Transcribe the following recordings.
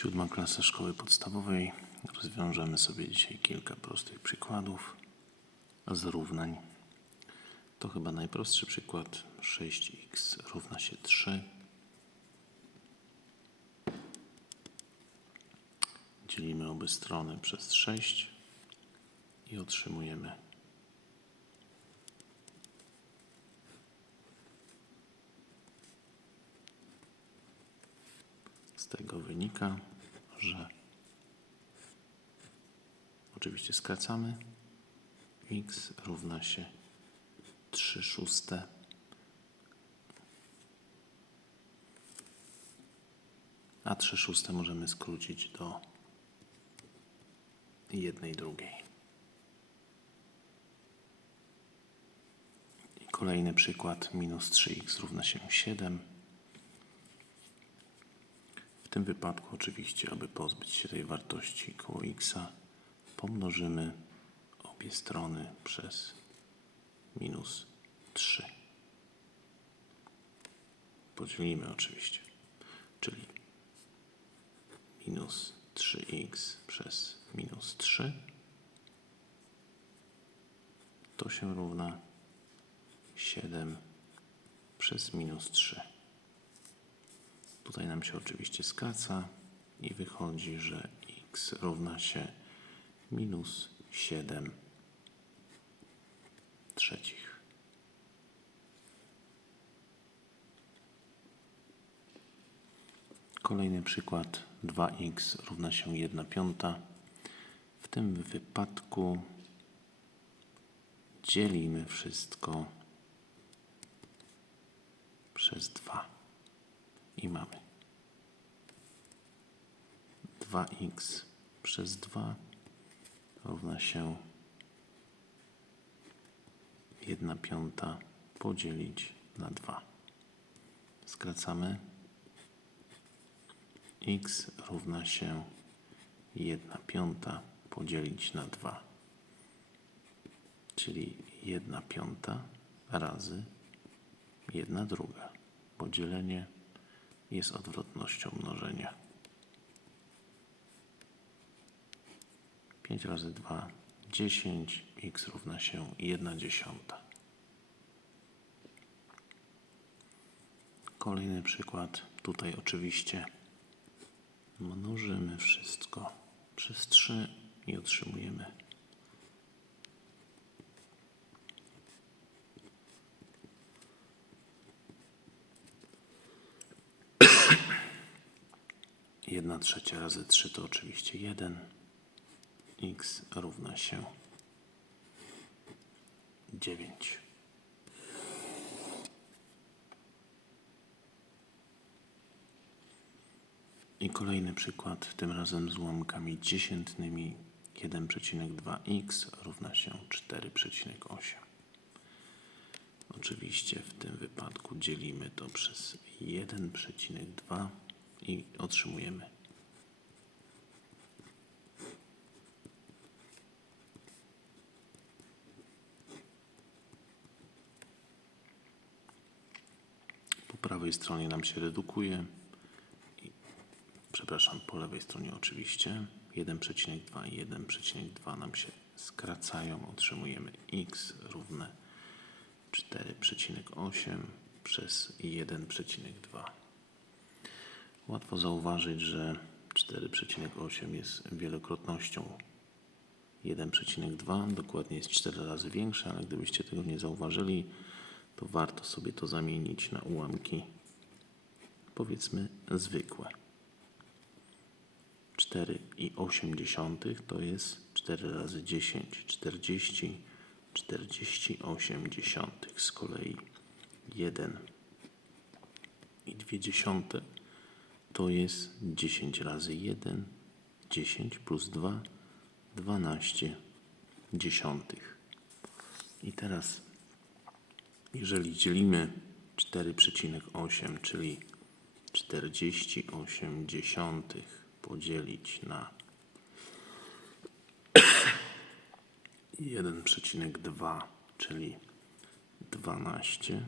Siódma klasa szkoły podstawowej. Rozwiążemy sobie dzisiaj kilka prostych przykładów zrównań. To chyba najprostszy przykład. 6x równa się 3. Dzielimy obie strony przez 6 i otrzymujemy z tego wynika, że oczywiście skracamy x równa się 3 szóste a 3 szóste możemy skrócić do jednej drugiej. I kolejny przykład minus 3x równa się 7. W tym wypadku oczywiście, aby pozbyć się tej wartości koło x, pomnożymy obie strony przez minus 3. Podzielimy oczywiście, czyli minus 3x przez minus 3 to się równa 7 przez minus 3. Tutaj nam się oczywiście skraca i wychodzi, że x równa się minus 7 trzecich. Kolejny przykład 2x równa się 1 piąta. W tym wypadku dzielimy wszystko przez 2 i mamy 2x przez 2 równa się 1 piąta podzielić na 2. Skracamy. x równa się 1 piąta podzielić na 2. Czyli 1 piąta razy 1 druga. Podzielenie jest odwrotnością mnożenia. 5 razy 2, 10, x równa się 1 dziesiąta. Kolejny przykład. Tutaj oczywiście mnożymy wszystko przez 3 i otrzymujemy Jedna trzecia razy 3 to oczywiście 1 x równa się 9. I kolejny przykład, tym razem z ułamkami dziesiętnymi 1,2x równa się 4,8. Oczywiście w tym wypadku dzielimy to przez 1,2 i otrzymujemy prawej stronie nam się redukuje. Przepraszam, po lewej stronie oczywiście. 1,2 i 1,2 nam się skracają. Otrzymujemy x równe 4,8 przez 1,2. Łatwo zauważyć, że 4,8 jest wielokrotnością 1,2. Dokładnie jest 4 razy większe, ale gdybyście tego nie zauważyli, to warto sobie to zamienić na ułamki, powiedzmy, zwykłe. 4,8 to jest 4 razy 10, 40, 48 dziesiątych. Z kolei 1 i 2 dziesiąte to jest 10 razy 1, 10 plus 2, 12 dziesiątych. I teraz, jeżeli dzielimy 4,8, czyli 48 dziesiątych podzielić na 1,2, czyli 12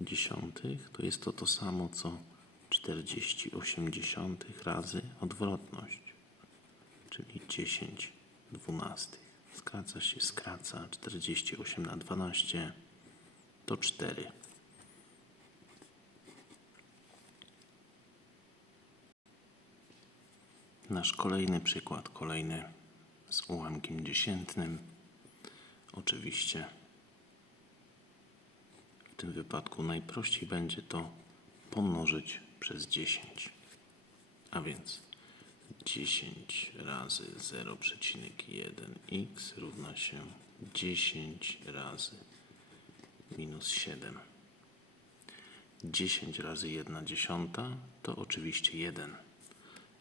dziesiątych, to jest to to samo co 40,8 razy odwrotność, czyli 10 dwunastych. Skraca się, skraca 48 na 12 to 4. Nasz kolejny przykład, kolejny z ułamkiem dziesiętnym. Oczywiście w tym wypadku najprościej będzie to pomnożyć przez 10. A więc 10 razy 0,1x równa się 10 razy minus 7. 10 razy 1 dziesiąta to oczywiście 1,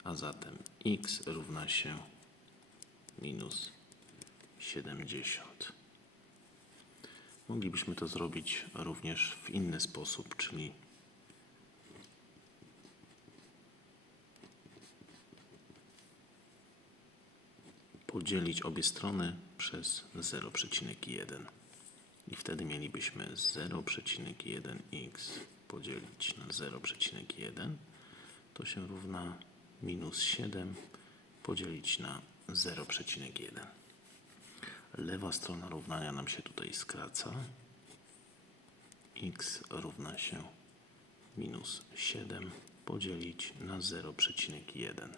a zatem x równa się minus 70. Moglibyśmy to zrobić również w inny sposób, czyli podzielić obie strony przez 0,1. I wtedy mielibyśmy 0,1x podzielić na 0,1 to się równa minus 7 podzielić na 0,1. Lewa strona równania nam się tutaj skraca. x równa się minus 7 podzielić na 0,1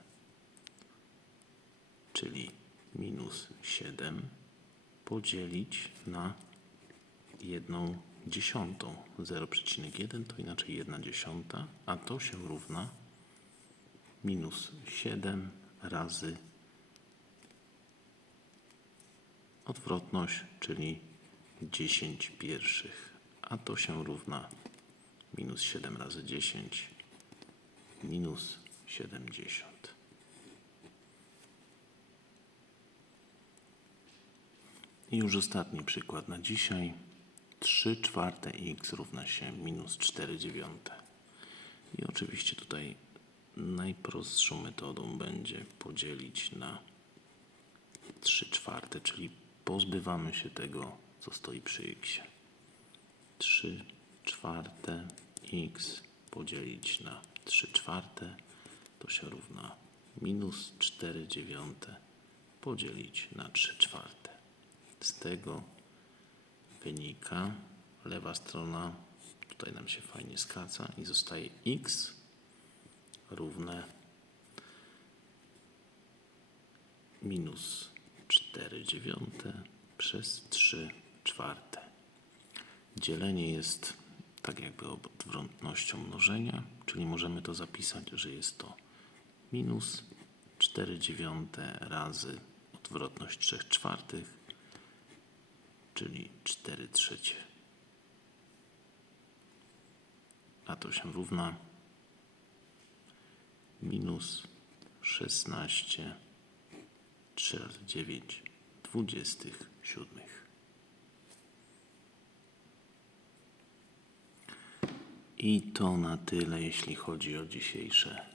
czyli minus 7 podzielić na 1 dziesiątą. 0,1 to inaczej 1 dziesiąta, a to się równa minus 7 razy odwrotność, czyli 10 pierwszych, a to się równa minus 7 razy 10 minus 70. I już ostatni przykład na dzisiaj. 3 czwarte x równa się minus 4 dziewiąte. I oczywiście tutaj najprostszą metodą będzie podzielić na 3 czwarte, czyli pozbywamy się tego, co stoi przy x. 3 czwarte x podzielić na 3 czwarte to się równa minus 4 dziewiąte podzielić na 3 czwarte. Z tego wynika lewa strona, tutaj nam się fajnie skraca i zostaje x równe minus 4 dziewiąte przez 3 czwarte. Dzielenie jest tak jakby odwrotnością mnożenia, czyli możemy to zapisać, że jest to minus 4 dziewiąte razy odwrotność 3 czwartych, czyli 4 trzecie. A to się równa minus 16 3 razy 9 dwudziestych siódmych. I to na tyle, jeśli chodzi o dzisiejsze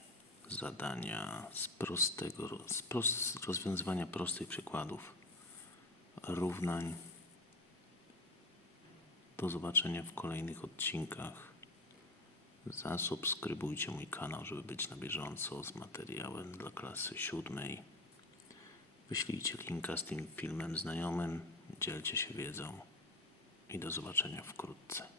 zadania z prostego, z prost, rozwiązywania prostych przykładów równań. Do zobaczenia w kolejnych odcinkach. Zasubskrybujcie mój kanał, żeby być na bieżąco z materiałem dla klasy siódmej. Wyślijcie linka z tym filmem znajomym, dzielcie się wiedzą i do zobaczenia wkrótce.